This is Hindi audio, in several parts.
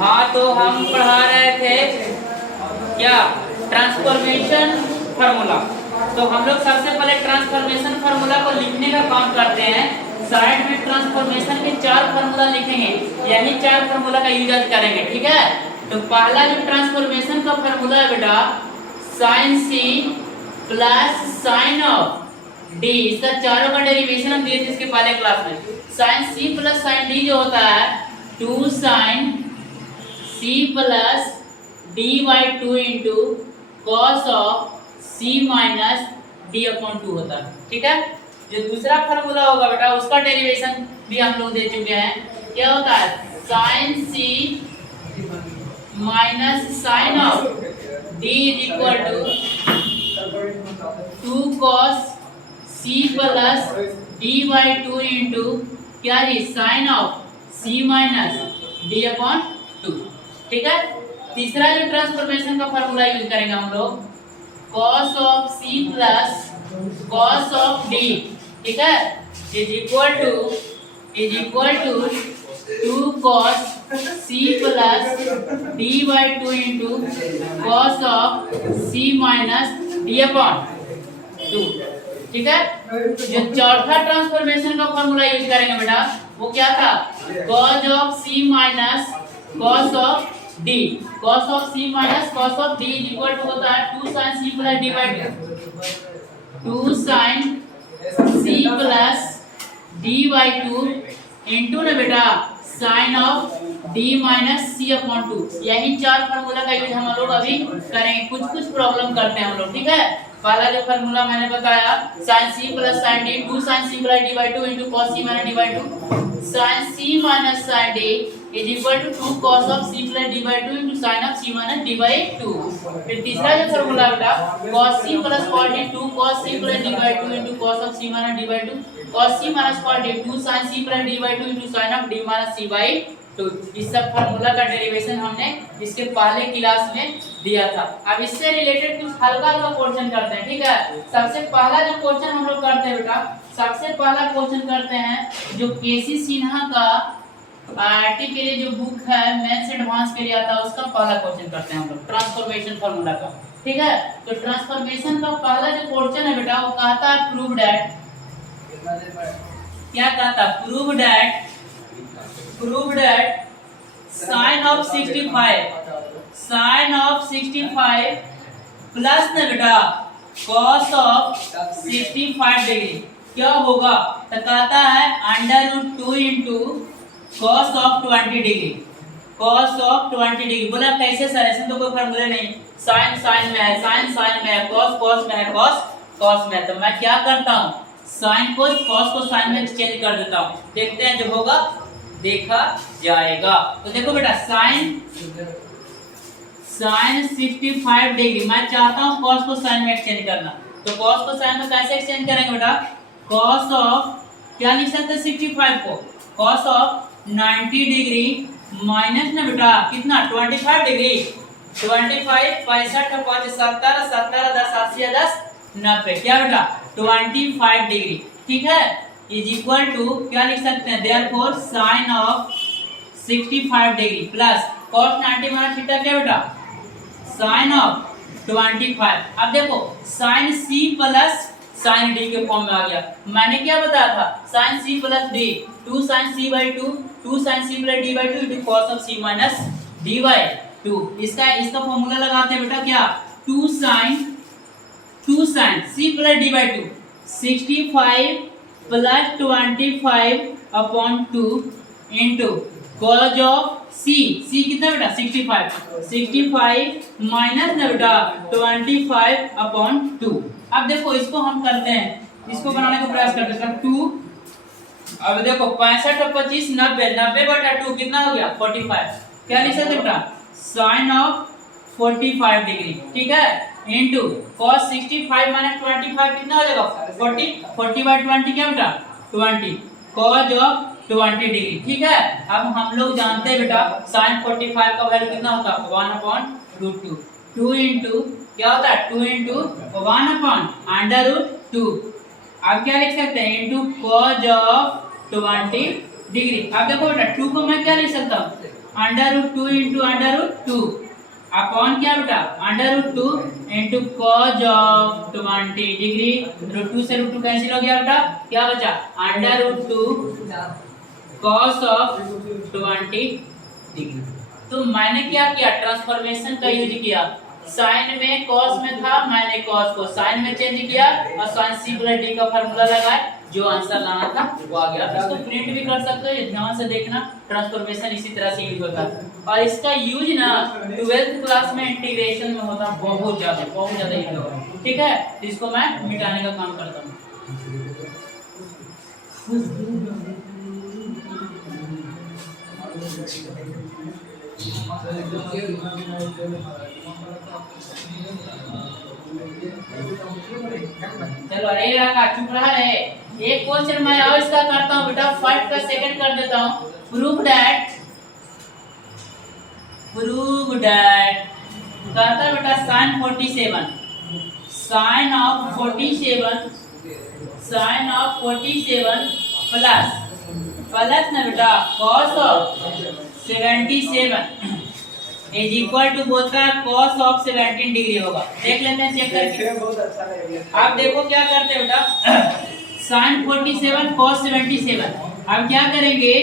हाँ, तो हम पढ़ा रहे थे क्या, ट्रांसफॉर्मेशन फार्मूला। तो हम लोग सबसे पहले ट्रांसफॉर्मेशन फार्मूला को लिखने का काम करते हैं। साइड में ट्रांसफॉर्मेशन के 4 फार्मूला लिखेंगे, यही 4 फार्मूला का यूज करेंगे, ठीक है। तो पहला जो ट्रांसफॉर्मेशन का फार्मूला है बेटा, sine C plus sine of D, इसका चारों का डेरिवेशन हम दिए थे इसके पहले क्लास में। Sine C plus sine D जो होता है 2 sine C plus D by 2 into cos of C minus D upon 2 होता है, ठीक है। जो दूसरा फार्मूला होगा बेटा, उसका डेरिवेशन भी हम लोग दे चुके हैं। क्या होता है, sine C minus sine of D is equal to 2 cos C plus D by 2 into क्या है, sine of C minus D upon 2, ठीक है। तीसरा जो ट्रांसफॉर्मेशन का फार्मूला यूज करेंगे हम लोग, cos of c plus cos of d, ठीक है, is equal to 2 cos c plus d by 2 into cos of c minus d upon 2, ठीक है। जो चौथा ट्रांसफॉर्मेशन का फार्मूला यूज करेंगे बेटा, वो क्या था, cos of c minus cos of d, cos of c minus cos of d is equal to होता है 2 sin c plus d by 2 sin c plus d by 2 into ना बेटा sin of d minus c upon 2। यही 4 फार्मूला का यूज हम लोग अभी करेंगे। कुछ प्रॉब्लम करते हैं हम लोग, ठीक है। पहला जो फार्मूला मैंने बताया, sin c plus sin d 2 sin c plus d by 2 into cos c minus d by 2, sin c minus sin d is equal to 2 cos of c plus d by 2 into sin of c minus d by 2। फिर तीसरा जो फार्मूला बेटा, cos c plus cos d 2 cos c plus d by 2 into cos of c minus d by 2, cos c minus cos d 2 sin c plus d by 2 into sin of d minus c by 2। इस सब फार्मूला का डेरिवेशन हमने इसके पहले क्लास में दिया था। अब इससे रिलेटेड कुछ हल्का हल्का क्वेश्चन करते हैं, ठीक है। सबसे पहला जो क्वेश्चन हम लोग करते हैं बेटा, सबसे पहला क्वेश्चन करते हैं जो केसी सिन्हा का आईआईटी के लिए जो बुक है मैथ्स एडवांस के लिए आता है, उसका पहला क्वेश्चन करते हैं हम लोग ट्रांसफॉर्मेशन फार्मूला का, ठीक है। तो ट्रांसफॉर्मेशन का पहला जो क्वेश्चन है बेटा, वो कहता है प्रूव दैट, क्या कहता है, prove that sine of 65 plus ना बेटा कॉस ऑफ 65 डिग्री क्या होगा, तो कहता है under root 2 into cos of 20 degree, cos of 20 degree. बोला कैसे सर, ऐसे तो कोई फार्मूला नहीं, साइन में है, साइन में है, cos में है, cos में है। तो मैं क्या करता हूँ, साइन को cos को साइन में एक्सचेंज कर देता हूँ, देखते हैं जो होगा देखा जाएगा। तो देखो बेटा साइन 65 डिग्री, मैं चाहता हूँ cos को साइन में एक्सचेंज करना, तो cos को साइन में कैसे एक्सचेंज करेंगे बेटा, cos ऑफ क्या लिख सकते हैं 65 को, cos ऑफ 90 डिग्री माइनस ना बेटा कितना 25 डिग्री, 25 65 5 70 70 10 80 10 90, क्या बेटा 25 डिग्री, ठीक है, इज इक्वल टू क्या लिख सकते हैं, therefore sine of 65 degree plus cos 90 minus theta क्या बेटा साइन ऑफ 25। अब देखो sine c plus sine d के फॉर्म में आ गया। मैंने क्या बताया था, sine c plus d 2 sin c by 2 2 sin c plus d by 2 into cos of c minus d by 2। इसका फॉर्मूला लगाते हैं बेटा क्या, 2 sin c plus d by 2 65 plus 25 upon 2 into cos of c कितना बेटा 65 माइनस ना बेटा 25 अपॉन 2। अब देखो इसको हम करते हैं, इसको बनाने का प्रयास करते हैं 2। अब देखो 65 और 25 90 90 बटा 2 कितना हो गया 45, क्या लिख सकते बेटा साइन ऑफ 45 डिग्री, ठीक है, इनटू cos 65 माइनस 25 कितना हो जाएगा 40 बाई 20 क्या बेटा 20 cos ऑफ 20 डिग्री, ठीक है। अब हम लोग जानते हैं बेटा sin 45 का वैल्यू कितना होता है 1/√2, 2 इंटू क्या होता है 2 इंटू 1/√2। अब क्या लिख सकते हैं इंटू cos ऑफ 20 डिग्री। अब देखो बेटा 2 को मैं क्या लिख सकता हूँ √2 इंटू √2 अपॉन क्या बेटा √2 इंटू कॉज ऑफ 20 डिग्री। √2 से √2 कैंसिल हो गया बेटा, क्या बचा √2 कॉस ऑफ 20 डिग्री। तो मैंने क्या किया, ट्रांसफॉर्मेशन का यूज किया। साइन में कॉस में था, मैंने कॉस को साइन में चेंज किया और साइन सी प्लस डी का फार्मूला लगाया, जो आंसर लाना था वो आ गया। इसको प्रिंट भी कर सकते हो, ध्यान से देखना, ट्रांसफॉर्मेशन इसी तरह से यूज होता है। और इसका यूज ना 12th क्लास में इंटीग्रेशन में होता है, बहुत ज्यादा यूज होता है। ठीक है, तो इसको मैं मिटाने का काम करता हूँ। चलो अरे रखा, चुप रहा है। एक क्वेश्चन मैं और इसका करता हूँ बेटा, फर्स्ट का सेकंड कर देता हूँ। प्रूव दैट कहता बेटा साइन 47 साइन ऑफ 47 प्लस ना बेटा cos of 77 is equal to बोलता है कॉस ऑफ 17 डिग्री होगा। देख लेते हैं चेक करके। आप देखो क्या करते हैं बेटा, साइन 47 कॉस 77। अब क्या करेंगे,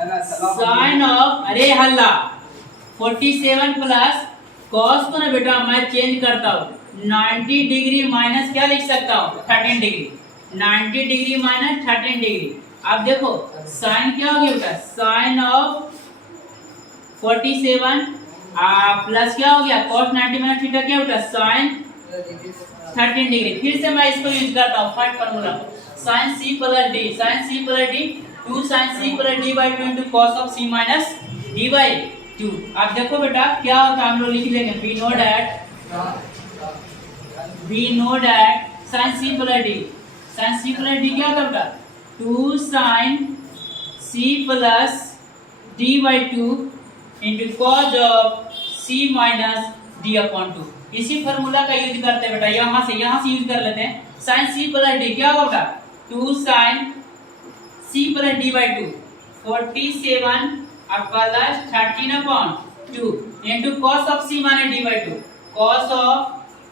साइन ऑफ अरे हल्ला 47 प्लस कॉस को ना बेटा मैं चेंज करता हूँ 90 डिग्री माइनस क्या लिख सकता हूँ 13 डिग्री। 90 degree minus 13 degree. अब देखो साइन क्या हो गया बेटा, साइन ऑफ 47 प्लस क्या हो गया कॉस 90 माइनस थीटा क्या बेटा साइन 13 डिग्री। फिर से मैं इसको यूज करता हूँ first formula, sine C plus D 2 sine C plus D by 2 into cos of C minus D by 2। अब देखो बेटा क्या होता है, हम लोग लिख लेंगे we know that sine C plus D क्या होता है बेटा 2 sine C plus D by 2 into cos of C minus D upon 2। इसी फार्मूला का यूज करते हैं बेटा, यहाँ से यूज कर लेते हैं। साइन सी प्लस डी क्या होगा 2 sine C plus D by 2 47 plus 13 upon 2 into cos of C minus D by 2 cos of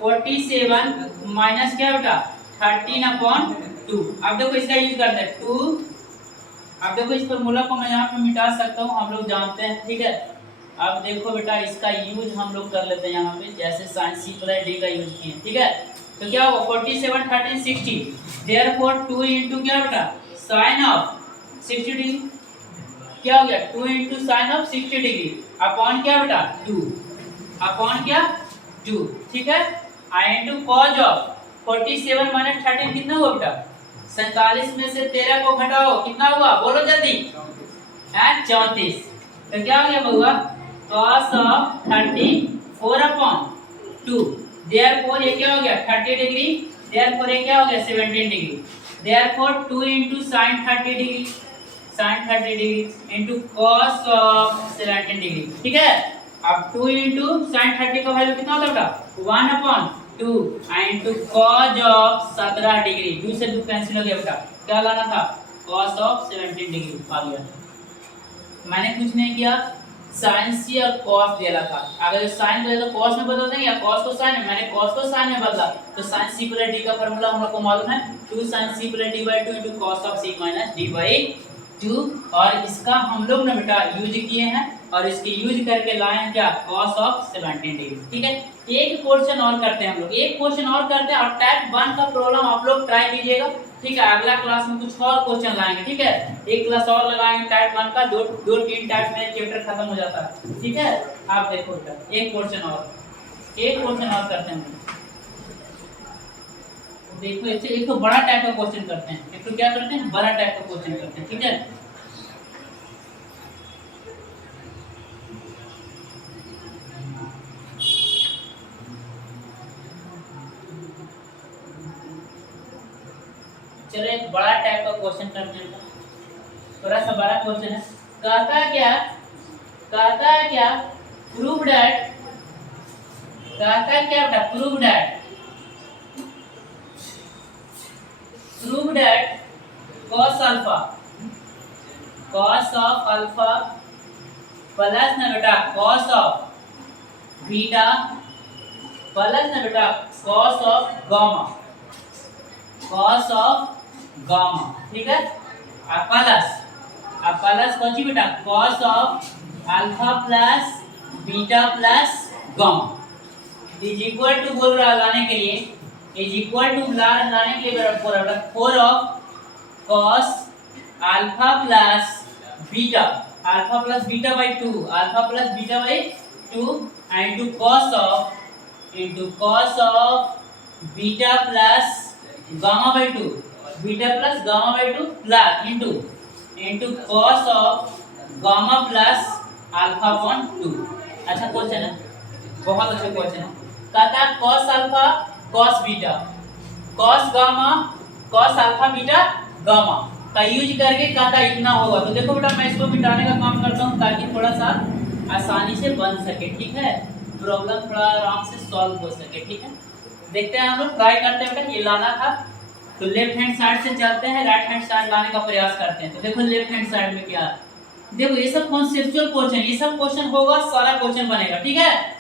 47 minus क्या बेटा 13 अपॉन 2। अब देखो इसका यूज करते हैं 2। अब देखो इस फार्मूला को मैं यहाँ पे मिटा सकता हूँ, हम लोग जानते हैं। ठीक है, अब देखो बेटा इसका यूज हम लोग कर लेते हैं यहाँ पे, जैसे साइन सी प्लस डी का यूज किए। ठीक है, तो क्या होगा 47 13 60 देयरफॉर 2 इंटू क्या बेटा साइन ऑफ 60 डिग्री क्या हो गया 2 into sine of 60 degree upon क्या बेटा 2 अपॉन क्या 2। ठीक है, आई इंटू कॉज ऑफ 47 माइनस 13 कितना हुआ बेटा 47 में से 13 को घटाओ कितना हुआ बोलो जल्दी 34। तो क्या हो गया बउआ cos ऑफ 34 अपॉन 2 देयरफॉर ये क्या हो गया 30 डिग्री देयरफॉर ये क्या हो गया 17 degree therefore 2 into sine 30 degree into cos of 17 degree. ठीक है, अब 2 इंटू साइन 30 का वैल्यू कितना होता है 1 upon 2 into cos of 17 degree. 2 से 2 कैंसिल हो गया बेटा, क्या लाना था cos ऑफ 17 डिग्री आ गया। मैंने कुछ नहीं किया, साइन सी और कॉस दिया था। अगर साइन को तो कॉस में बदल देंगे या कॉस को साइन में, मैंने कॉस को साइन में बदला तो साइन सी प्लस डी का फार्मूला हम लोग को मालूम है 2 sine C plus D by 2 into cos of C minus D by 2। और इसका हम लोग ने बेटा यूज किए हैं और इसके यूज करके लाए हैं क्या cos ऑफ 17 डिग्री। ठीक है, एक क्वेश्चन और करते हैं हम लोग, एक क्वेश्चन और करते हैं और टाइप 1 का प्रॉब्लम आप लोग ट्राई कीजिएगा। ठीक है, अगला क्लास में कुछ और क्वेश्चन लाएंगे। ठीक है, एक क्लास और लगाएंगे टाइप 1 का, 2-3 टाइप में चैप्टर खत्म हो जाता है। ठीक है, आप देखो एक क्वेश्चन और करते हैं। देखो एक तो बड़ा टाइप का क्वेश्चन करते हैं, एक तो क्या करते हैं बड़ा टाइप का क्वेश्चन करते हैं। ठीक है, चलो एक बड़ा टाइप का क्वेश्चन करते हैं, थोड़ा सा बड़ा क्वेश्चन है। कहता है क्या prove that cos of alpha plus ना बेटा कॉस ऑफ बीटा प्लस ना बेटा cos of gamma, cos of gamma, ठीक है। प्लस कौन सी बेटा cos of alpha plus beta plus gamma is equal to बोल रहा लाने के लिए, इज इक्वल टू लाने के लिए बेटा 4 of cos alpha plus beta, alpha plus beta by 2, alpha plus beta by 2 and two cos of beta plus gamma by 2, beta plus gamma by 2 plus into cos of gamma plus alpha upon 2। अच्छा क्वेश्चन है, बहुत अच्छा क्वेश्चन है। कहता है cos alpha cos beta cos gamma cos alpha beta gamma का यूज करके कहता है इतना होगा। तो देखो बेटा मैं इसको मिटाने का काम करता हूँ ताकि थोड़ा सा आसानी से बन सके, ठीक है, प्रॉब्लम थोड़ा आराम से सॉल्व हो सके, ठीक है। देखते हैं हम लोग, ट्राई करते हैं बेटा। ये लाना था तो लेफ्ट हैंड साइड से चलते हैं, राइट हैंड साइड लाने का प्रयास करते हैं। तो देखो लेफ्ट हैंड साइड में क्या है, देखो ये सब कॉन्सेप्चुअल क्वेश्चन, ये सब क्वेश्चन होगा, सारा क्वेश्चन बनेगा, ठीक है।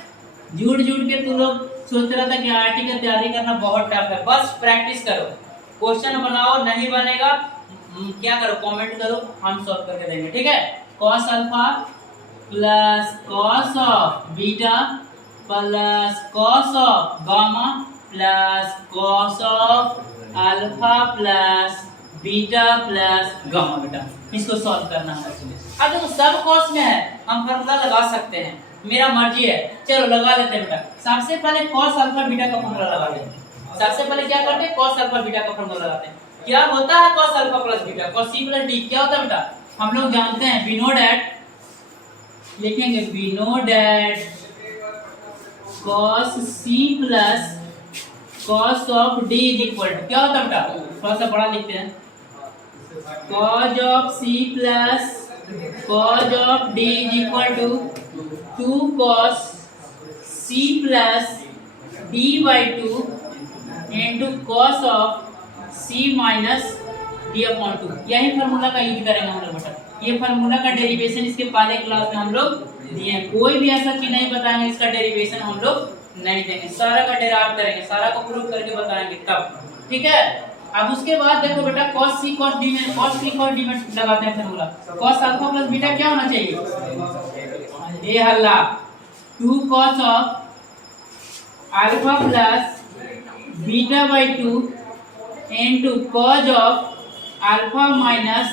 झूठ के तुम लोग सोच रहा था कि आईआईटी की तैयारी करना बहुत टफ है, बस प्रैक्टिस करो, क्वेश्चन बनाओ, नहीं बनेगा क्या करो कमेंट करो, हम सॉल्व करके देंगे, ठीक है। cos alpha plus cos of beta plus cos of gamma plus cos of alpha plus beta plus gamma बेटा, इसको सॉल्व करना है। अब देखो सब cos में है, हम फार्मूला लगा सकते हैं, मेरा मर्जी है, चलो लगा लेते हैं बेटा। सबसे पहले cos अल्फा बीटा का फार्मूला लगा लेते हैं। सबसे पहले क्या करते हैं, cos अल्फा बीटा का फार्मूला लगाते हैं। क्या होता है cos alpha plus beta, cos c plus d क्या होता है बेटा, हम लोग जानते हैं, वी नो दैट, लिखेंगे we know that cos c plus cos of d is equal to क्या होता है बेटा, थोड़ा सा बड़ा लिखते हैं, cos of c plus cos of d is equal to 2 cos c plus d by 2 into cos of c minus d upon 2। यही फार्मूला का यूज करेंगे हम लोग बेटा। ये फार्मूला का डेरिवेशन इसके पहले क्लास में हम लोग दिए हैं, कोई भी ऐसा चीज नहीं बताएंगे इसका डेरिवेशन हम लोग नहीं देंगे, सारा का डेराइव करेंगे, सारा को प्रूव करके बताएंगे तब, ठीक है। अब उसके बाद देखो बेटा cos c cos d में cos c cos d में लगाते हैं formula. cos alpha plus beta क्या होना चाहिए, ये हल्ला 2 cos of alpha plus beta by 2 into cos of alpha minus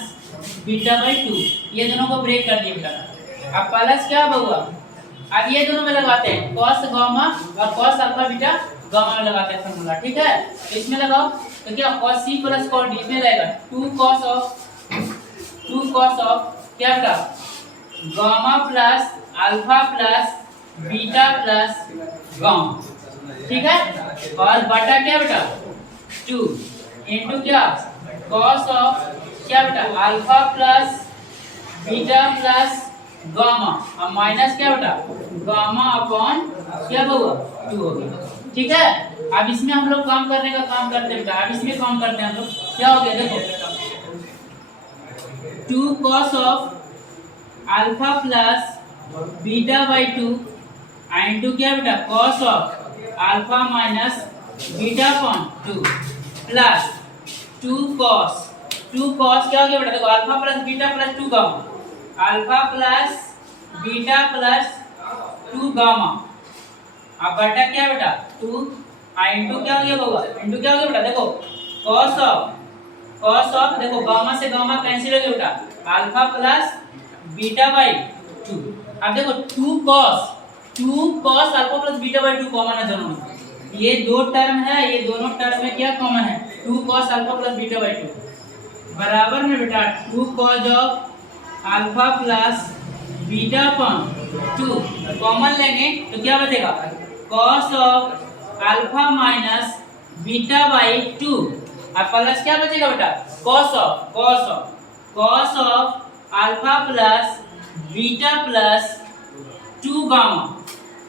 beta by 2। ये दोनों को ब्रेक कर दिए बेटा। अब प्लस क्या होगा, अब ये दोनों में लगाते हैं cos गामा और cos अल्फा बीटा गामा में लगाते हैं फार्मूला, ठीक है। तो इसमें लगाओ तो क्या cos c plus cos d, इसमें रहेगा 2 cos ऑफ क्या बेटा gamma plus alpha plus beta plus gamma, ठीक है। और बटा क्या बेटा 2 इनटू क्या cos ऑफ क्या बेटा alpha plus beta plus gamma और माइनस क्या बेटा गामा अपॉन क्या होगा 2 होगा, ठीक है। अब इसमें हम लोग काम करने का काम करते हैं बेटा। अब इसमें काम करते हैं हम लोग, क्या हो गया देखो 2 cos of alpha plus beta by 2 into क्या बेटा cos of alpha minus beta upon 2 plus 2 cos क्या हो गया बेटा देखो alpha plus beta plus 2 gamma, alpha plus beta plus 2 gamma, अब बटा क्या बेटा 2 इनटू क्या हो गया होगा, इनटू क्या हो गया बेटा देखो cos ऑफ देखो गामा से गामा कैंसिल हो गया बेटा अल्फा प्लस बीटा बाई 2। अब देखो 2 cos alpha plus beta by 2 common है दोनों में, ये दो टर्म है, ये दोनों टर्म में क्या कॉमन है 2 cos alpha plus beta by 2 बराबर में बेटा 2 cos of alpha plus beta upon 2 common लेंगे तो क्या बचेगा cos of alpha minus beta by 2 और प्लस क्या बचेगा बेटा cos of alpha plus beta plus 2 gamma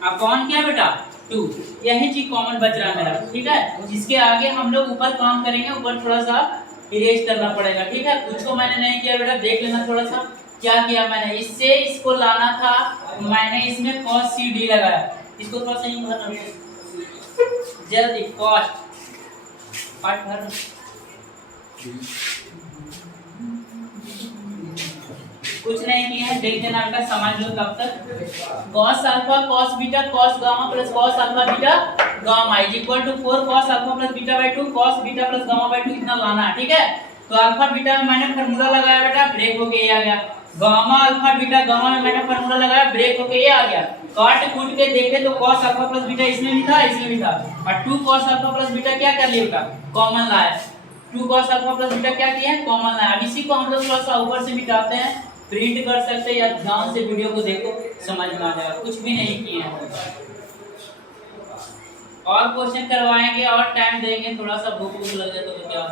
upon क्या बेटा 2। यही चीज कॉमन बच रहा है मेरा, ठीक है। जिसके आगे हम लोग ऊपर काम करेंगे, ऊपर थोड़ा सा इरेज करना पड़ेगा, ठीक है। कुछ को मैंने नहीं किया बेटा, देख लेना थोड़ा सा क्या किया मैंने, इससे इसको लाना था, मैंने इसमें cos CD लगाया। इसको थोड़ा सा यूं भरना जल्दी, कॉस्ट पार्ट भरना। कुछ नहीं किया है, देख देना बेटा, समझ लो तब तक। cos alpha cos beta cos gamma plus cos alpha beta gamma is equal to 4 cos alpha plus beta by 2 cos beta plus gamma by 2 इतना लाना है, ठीक है। तो अल्फा बीटा में मैंने फार्मूला लगाया बेटा, ब्रेक होके ये आ गया। गामा अल्फा बीटा गामा में मैंने फार्मूला लगाया, ब्रेक होके ये आ गया। काट कूट के देखे तो cos अल्फा प्लस बीटा इसमें भी था, इसमें भी था, और 2 cos अल्फा प्लस बीटा क्या कर लिया बेटा, कॉमन लाया। 2 cos अल्फा प्लस बीटा क्या किया है, कॉमन लाया। अब इसी को हम लोग थोड़ा सा ऊपर से मिटाते हैं, प्रिंट कर सकते हैं, या ध्यान से वीडियो को देखो, समझ में आ जाएगा। कुछ भी नहीं किए हैं, और क्वेश्चन करवाएंगे और टाइम देंगे, थोड़ा सा भूख भूख लगे तो क्या।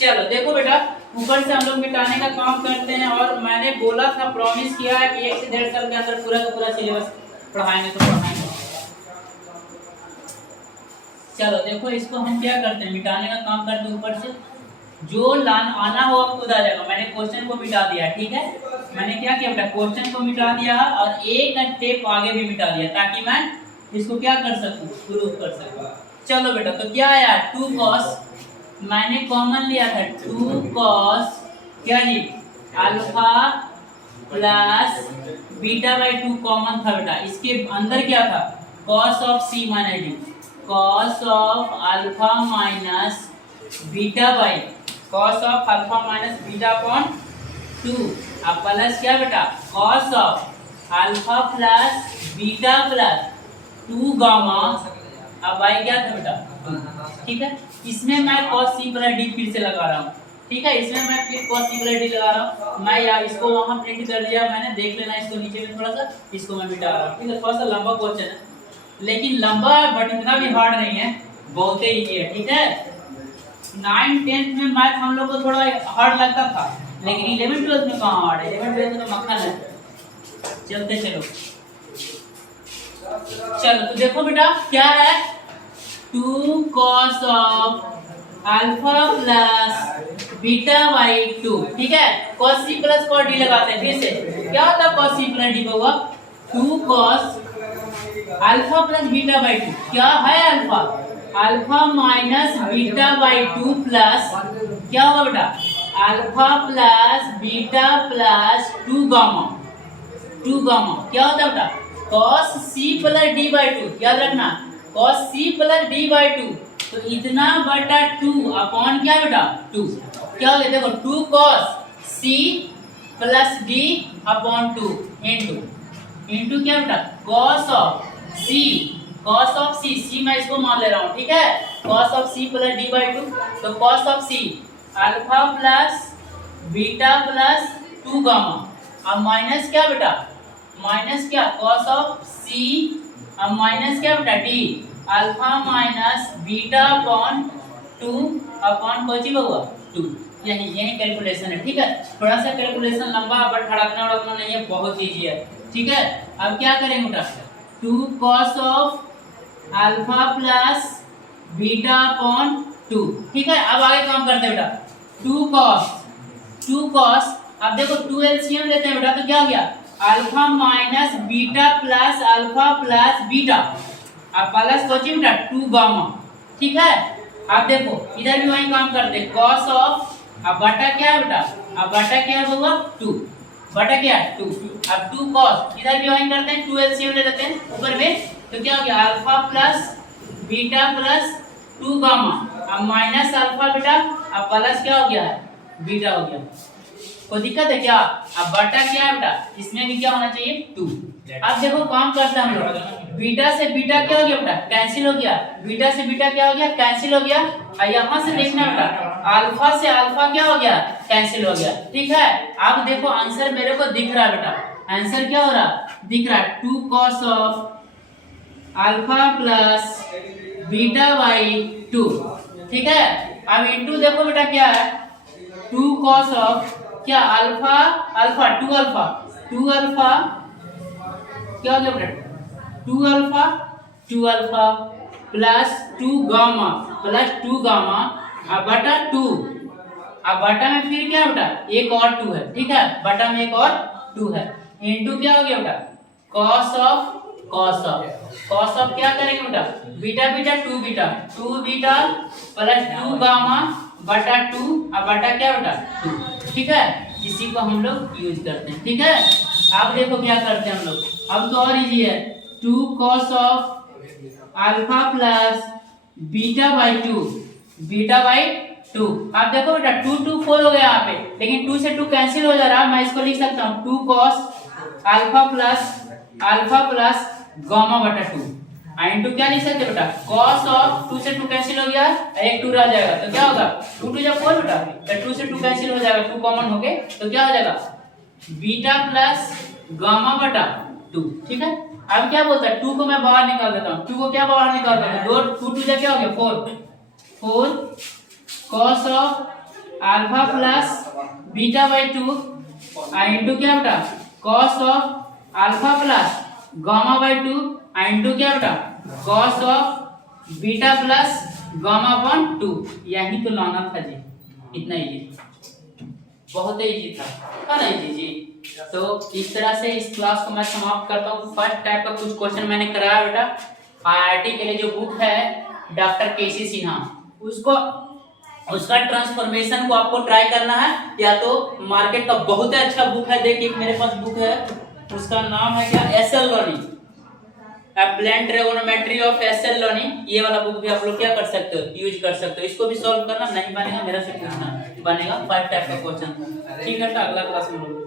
चलो देखो बेटा, ऊपर से हम लोग मिटाने का काम करते हैं, और मैंने बोला था, प्रॉमिस किया है कि 1 से 1.5 साल के अंदर पूरा का पूरा सिलेबस पढ़ाएंगे, तो पढ़ाएंगे। चलो देखो, इसको हम क्या करते हैं, मिटाने का काम करते हैं। ऊपर से जो लान आना हो खुद आ जाएगा। मैंने क्वेश्चन को मिटा दिया, ठीक है। मैंने क्या किया बेटा, क्वेश्चन को मिटा दिया और एक स्टेप आगे भी मिटा दिया, ताकि मैं इसको क्या कर सकूं, प्रूफ कर सकूं। चलो बेटा, तो क्या आया, 2 cos, मैंने कॉमन लिया था 2 cos क्या जी, alpha plus beta by 2 common था बेटा। इसके अंदर क्या था, cos of c minus d, cos of alpha minus beta by cos of alpha minus beta upon 2, अब प्लस क्या बेटा, cos of alpha plus beta plus 2 gamma, अब बाय क्या था बेटा, ठीक है। इसमें मैं cos c प्लस d फिर से लगा रहा हूँ, ठीक है। इसमें मैं फिर cos c प्लस d लगा रहा हूँ। मैं यार इसको वहां प्रिंट कर लिया मैंने, देख लेना इसको नीचे में थोड़ा सा, इसको मैं मिटा रहा हूँ, ठीक है। थोड़ा सा लंबा क्वेश्चन है, लेकिन लंबा बट इतना भी हार्ड नहीं है, बहुत ही इजी है, ठीक है। 9th 10th में मैथ हम लोग को थोड़ा हार्ड लगता था, लेकिन 11th 12th में कहाँ हार्ड है, 11th 12th में तो मक्खन है। चलते चलो, चलो तो देखो बेटा क्या है, 2 cos of alpha plus beta by 2, ठीक है। cos c plus cos d लगाते हैं फिर से, क्या होता है cos c प्लस d होगा, 2 cos alpha plus beta by 2, क्या है alpha, alpha minus beta by 2 plus क्या होगा बेटा, alpha plus beta plus 2 gamma, 2 gamma क्या होता है बेटा, cos c plus d by 2, याद रखना cos c plus d by 2, तो इतना बटा 2 अपॉन क्या बेटा 2, क्या हो गया देखो, 2 cos c plus d upon 2 into क्या बेटा, cos of c, cos of c मैं इसको मान ले रहा हूँ, ठीक है। cos of c plus d by 2, तो cos of c alpha plus beta plus 2 gamma, अब माइनस क्या बेटा, माइनस क्या cos ऑफ c, अब माइनस क्या बेटा d, alpha minus beta upon 2 upon Kochi हुआ 2, यही कैलकुलेशन है, ठीक है। थोड़ा सा कैलकुलेशन लंबा बट हड़कना नहीं है, बहुत इजी है, ठीक है। अब क्या करेंगे बेटा, 2 cos of alpha plus beta upon 2, ठीक है। अब आगे काम करते हैं बेटा, 2 cos, अब देखो 2 एलसीएम लेते हैं बेटा, तो क्या हो गया, alpha minus beta plus alpha plus beta, अब प्लस कोची बेटा 2 गामा, ठीक है। अब देखो इधर भी वही काम करते हैं, cos ऑफ, अब बटा क्या है बेटा, अब बटा क्या होगा 2, बटा क्या 2, अब 2 cos, इधर भी वही करते हैं, 2 एलसीएम ले लेते हैं ऊपर में, तो क्या हो गया alpha plus beta plus 2 gamma, अब माइनस अल्फा बेटा, अब प्लस क्या हो गया है बीटा हो गया, कोई दिक्कत है क्या। अब बटा क्या है बेटा, इसमें भी क्या होना चाहिए 2। अब देखो काम करते हैं हम लोग, बीटा से बीटा क्या हो गया बेटा, कैंसिल हो गया, बीटा से बीटा क्या हो गया, कैंसिल हो गया, और यहाँ से देखना बेटा, अल्फा से अल्फा क्या हो गया, कैंसिल हो गया, ठीक है। अब देखो आंसर मेरे को दिख रहा है बेटा, आंसर क्या हो रहा दिख रहा है, 2 cos of alpha plus beta by 2, ठीक है। अब इंटू देखो बेटा क्या है, 2 cos ऑफ क्या अल्फा, अल्फा 2 अल्फा क्या हो गया बेटा, 2 अल्फा प्लस 2 गामा बटा 2, अब बटा में फिर क्या है बेटा, एक और 2 है, ठीक है, बटा में एक और 2 है, इनटू क्या हो गया बेटा, cos ऑफ क्या करेंगे बेटा, beta beta 2 beta plus 2 gamma बटा 2 और बटा क्या बेटा 2, ठीक है, इसी को हम लोग यूज करते हैं, ठीक है। अब देखो क्या करते हैं हम लोग, अब तो और इजी है, 2 cos of alpha plus beta by 2, आप देखो बेटा 2 2 4 हो गया यहाँ पे, लेकिन 2 से 2 कैंसिल हो जा रहा है, मैं इसको लिख सकता हूँ 2 cos अल्फा प्लस गामा बटा 2 इनटू क्या लिख सकते बेटा, cos ऑफ 2 से 2 कैंसिल हो गया, एक 2 रह जाएगा, तो क्या होगा 2 2 जब 4 बेटा, तो 2 से 2 कैंसिल हो जाएगा, 2 कॉमन हो गए, तो क्या हो जाएगा बीटा प्लस गामा बटा 2, ठीक है। अब क्या बोलता है, 2 को मैं बाहर निकाल देता हूँ, 2 को क्या बाहर निकाल देता हूँ, 2 2 क्या हो गया 4 cos of alpha plus beta by 2 into क्या बेटा, cos of alpha plus gamma by 2 into क्या बेटा, cos of beta plus gamma upon 2, यही तो लाना था जी, इतना इजी, बहुत ही इजी था ना जी। तो इस तरह से इस क्लास को मैं समाप्त करता हूँ। फर्स्ट टाइप का कुछ क्वेश्चन मैंने कराया बेटा, आईआईटी के लिए जो बुक है डॉक्टर केसी सिन्हा, उसका ट्रांसफॉर्मेशन को आपको ट्राई करना है, या तो मार्केट का बहुत ही अच्छा बुक है, देखिए मेरे पास बुक है, उसका नाम है क्या, SL learning, applied trigonometry of SL learning, ये वाला बुक भी आप लोग क्या कर सकते हो, यूज कर सकते हो, इसको भी सॉल्व करना, नहीं बनेगा मेरा से पूछना, बनेगा 5 टाइप का क्वेश्चन, ठीक है। अगला क्लास में